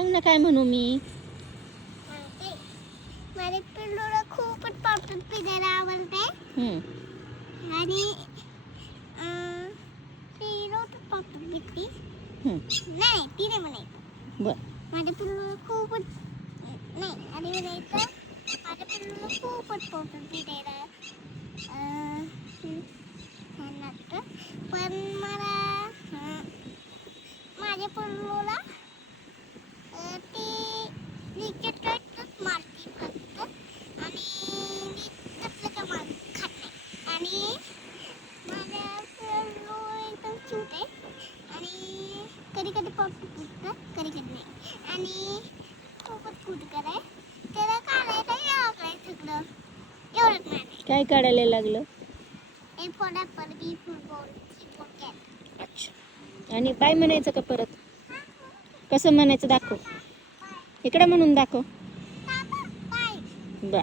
सांग ना काय म्हणू मी. माझे पिल्लूला खूपच पावसात फिरायला आवडते आणि ती रोज पावसात भिजते. नाही ती नाही म्हणायचं. बर माझ्या पिल्लूला खूपच नाही आणि म्हणायचं माझ्या पिल्लूला खूपच पावसात फिरायला छान लागतं. पण मला माझ्या पिल्लूला ती क्रिकेट मारती फक्त आणि मी कसलं का मार खात नाही. आणि माझ्या पिल्लू एकदम क्यूट आहे आणि कधी कधी पावसात भिजतं कधी कधी नाही आणि खूपच फुटकर आहे. त्याला काढायला यावं सगळं एवढंच नाही. काय काढायला लागलं. A for apple, B for ball, C for cat. अच्छा आणि बाय म्हणायचं का परत. कसं म्हणायचं दाखव. इकडे म्हणून दाखव. बाय. बर.